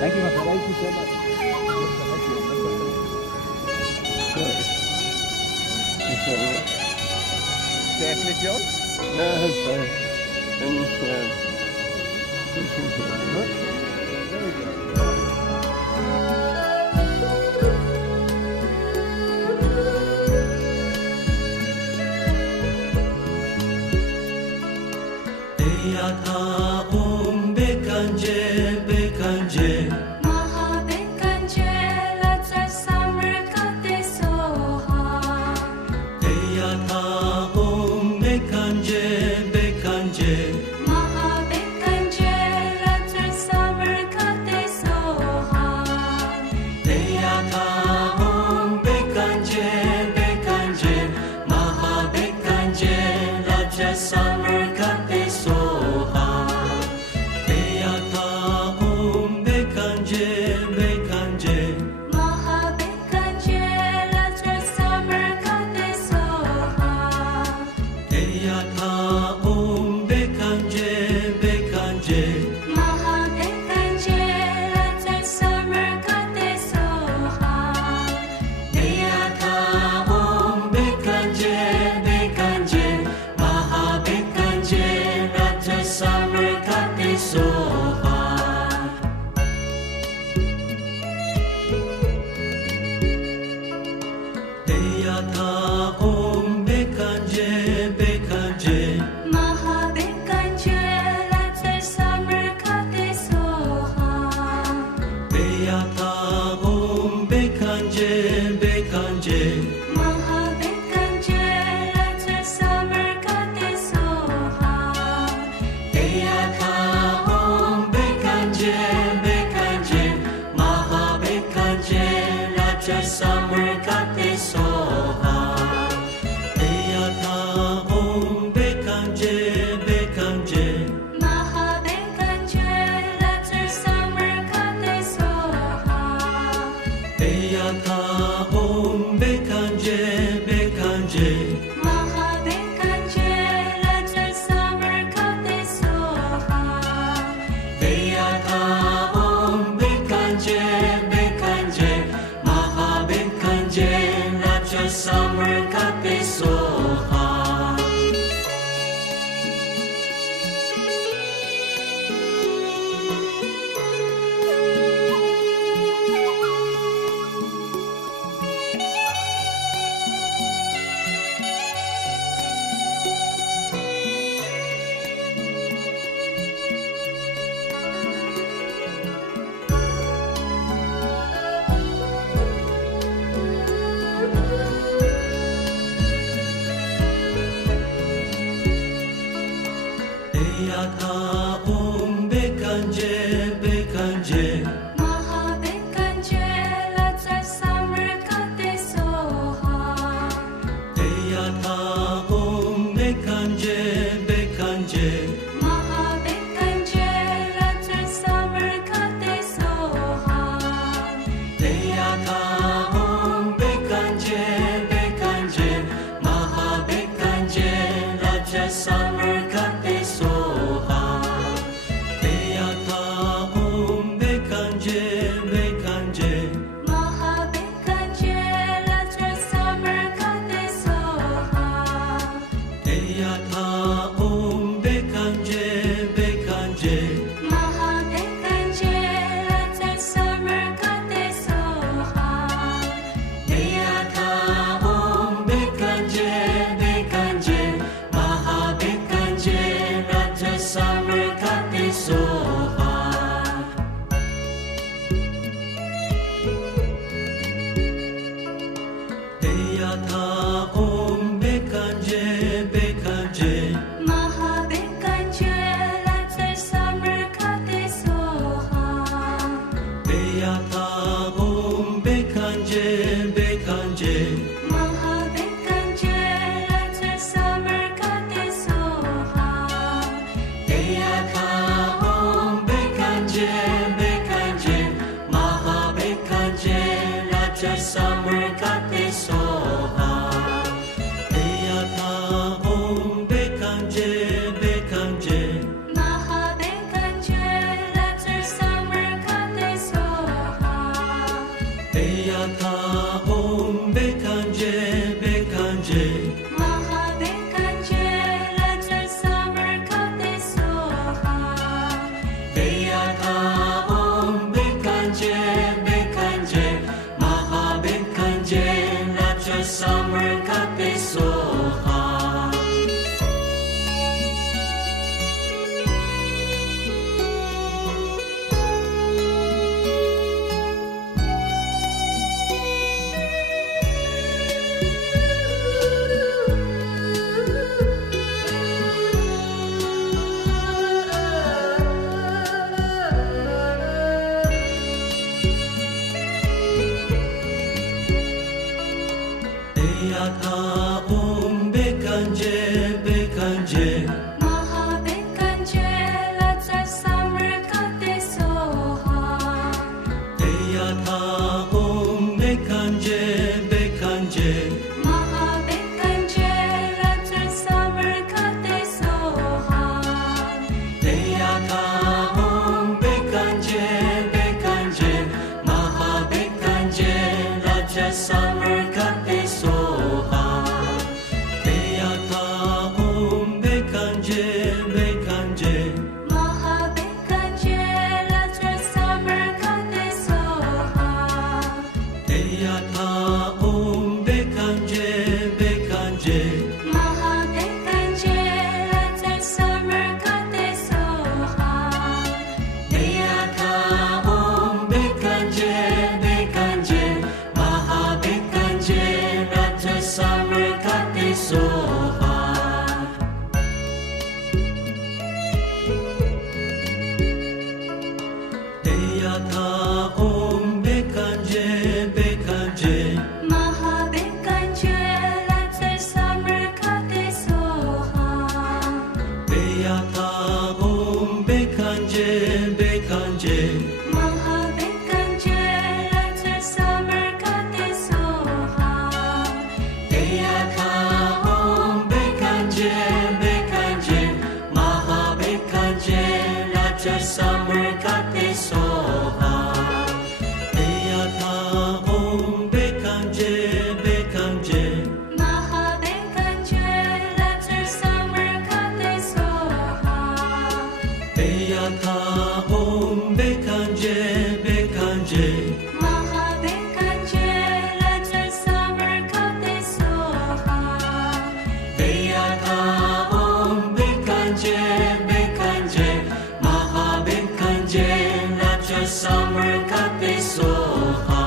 Thank you, Master. Thank you so much. Chocolate yours? No, sorry. Summer Kate Soha, Deyata Beyata om bekanje bekanje Maha bekanje Raja summer kate soha Beyata om bekanje bekanje Maha bekanje Raja summer kate soha Beyata om bekanje bekanje Maha bekanje Raja summer kate soha Beyata om bekanje bekanje Maha bekanje Raja summer kate soha Beyata om bekanje bekanje Maha bekanje Raja summer kate soha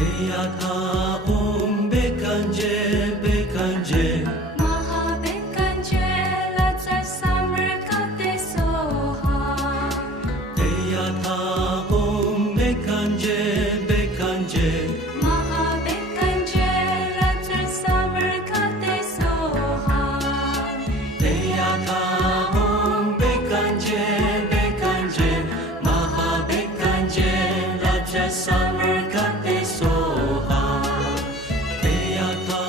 Deyata Om Bekanje Bekanje Mahabekanje Latsa Samarkate Soha Deyata Om Bekanje Bekanje Mahabekanje Latsa Samarkate Soha Deyata Om Bekanje Bekanje Mahabekanje Raja Samarkate Soha Deyata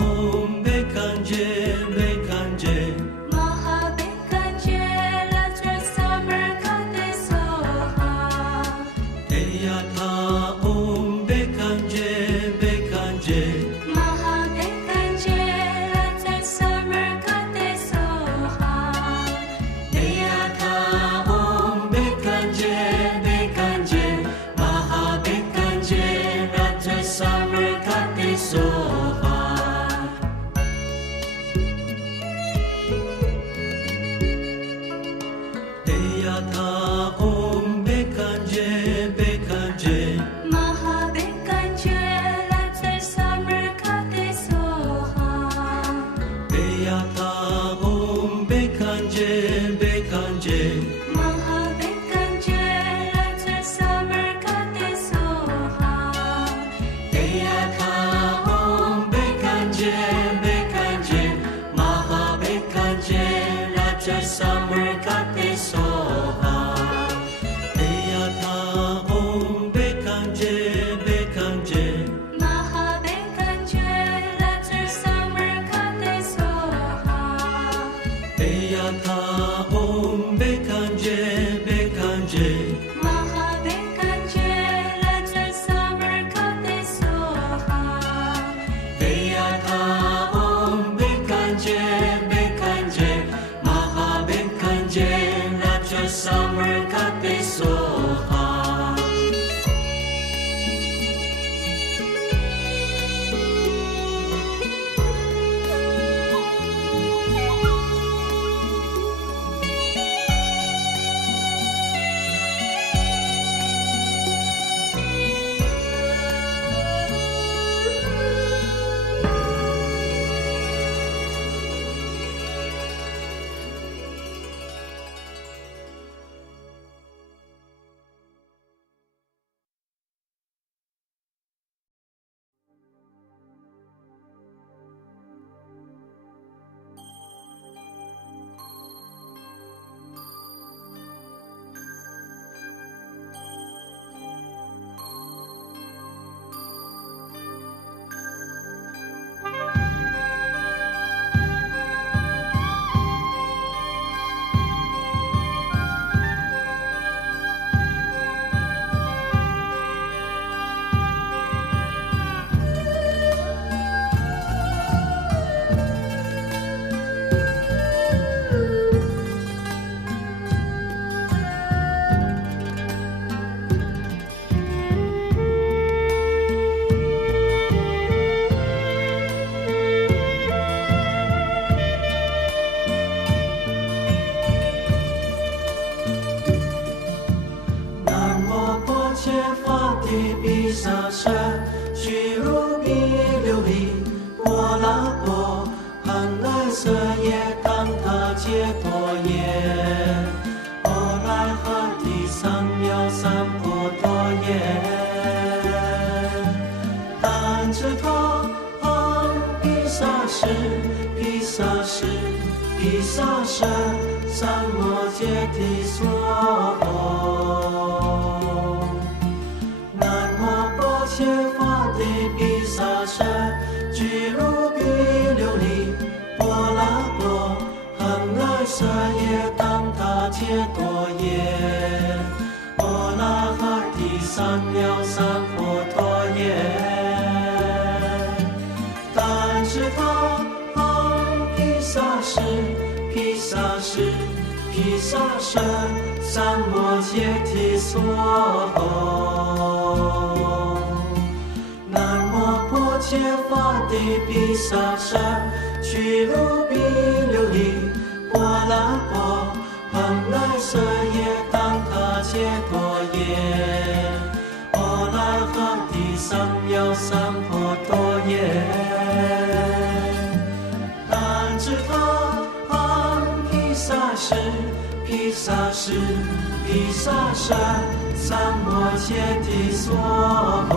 Om Bekanje Bekanje Mahabekanje Latsa Samarkate Soha Deyata Om Bekanje Bekanje Mahabekanje Latsa Samarkate Soha Deyata Om Bekanje Bekanje Mahabekanje Raja Samarkate Soha Deyata Om Bekanje Bekanje Mahabekanje Latsa Samarkate Soha Deyata Om Bekanje Bekanje Mahabekanje Latsa Samarkate Soha Deyata Om Bekanje Bekanje Mahabekanje Raja Samarkate Soha Deyata Om Bekanje Bekanje Mahabekanje Latsa Samarkate Soha Deyata Om Bekanje Bekanje Mahabekanje Latsa Samarkate Soha Deyata Om Bekanje Bekanje Mahabekanje Raja Samarkate Soha披萨神，三摩揭谛娑唵。南无波切法帝毗萨神，俱卢比琉璃波拉波，恒来舍耶当他揭多耶，波拉哈提三藐三佛陀耶，但是他。毗萨时，毗萨神，三摩揭谛娑唵。南无波切法帝毗萨神，俱卢比琉璃波拉波，恒来舍耶当他揭多耶，波拉哈提三藐三菩提耶。但知他阿毗沙士，毗沙士，毗沙舍，三摩揭谛娑诃。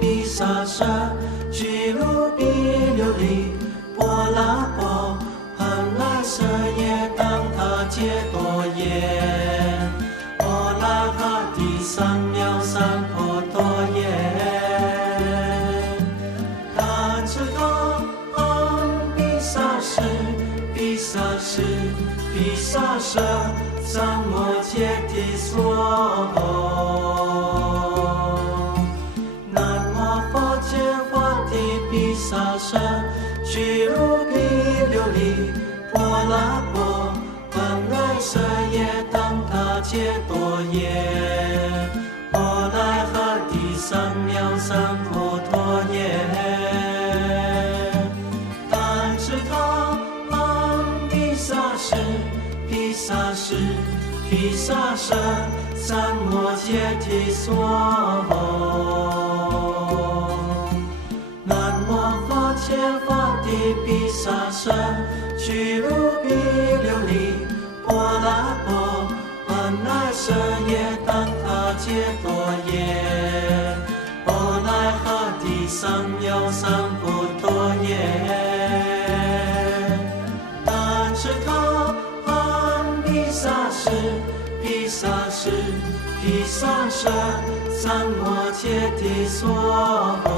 毗沙舍，俱卢毗琉璃，波罗波，恒来舍耶当他揭多耶。阿拉哈提三藐三菩提耶。但知他阿毗沙士，毗沙士，毗沙舍，三摩揭谛娑诃。毗沙舍，俱卢毗琉璃，波罗波，恒来舍耶当他揭多耶。阿来哈提三藐三菩提耶。但知他阿毗沙士，毗沙士，毗沙舍，三摩揭谛娑诃。揭法帝毗沙舍，俱卢毗琉璃，波罗波，恒来舍耶当他揭多耶。阿来哈提三藐三菩提耶。但知他阿毗沙士，毗沙士，毗沙舍，三摩揭谛娑诃。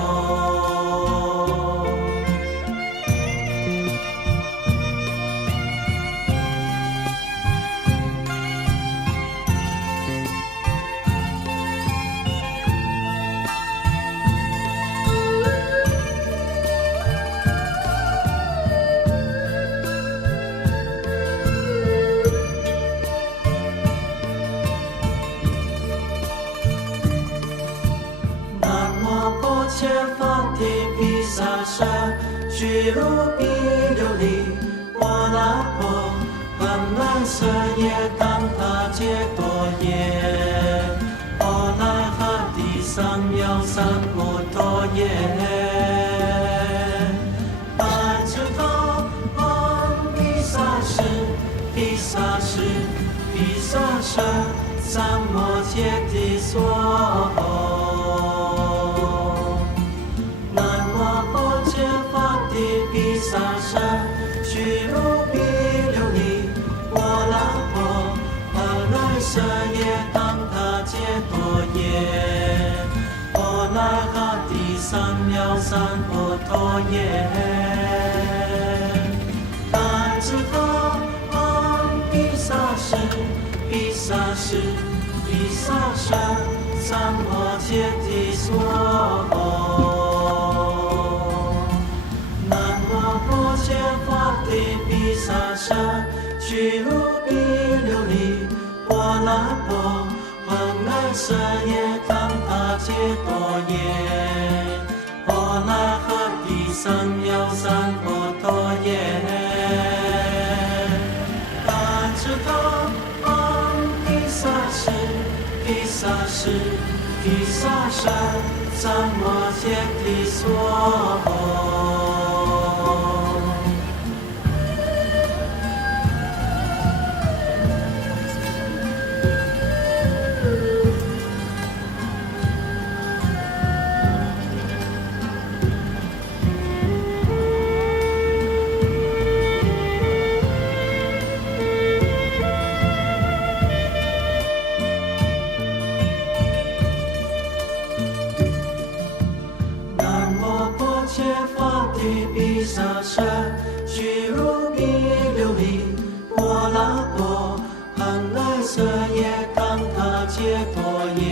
揭法帝毗沙舍，俱卢毗琉璃，波罗波，恒来舍耶当他揭多耶。阿来哈提三藐三菩提耶。但知他阿毗沙士，毗沙士，毗沙舍，三摩揭谛娑诃。毗沙舍，俱卢毗琉璃，波罗波，恒来舍耶当他揭多耶。阿来哈提三藐三菩提耶。但知他阿毗沙士，毗沙士，毗沙舍，三摩揭谛娑诃。揭法帝毗沙舍，俱卢毗琉璃，波罗波，恒来舍耶当他揭多耶。阿来哈提三藐三菩提耶。但知他阿毗沙士，毗沙士，毗沙舍，三摩揭谛娑诃。毗沙舍，俱卢毗琉璃，波罗波，恒来舍耶当他揭多耶。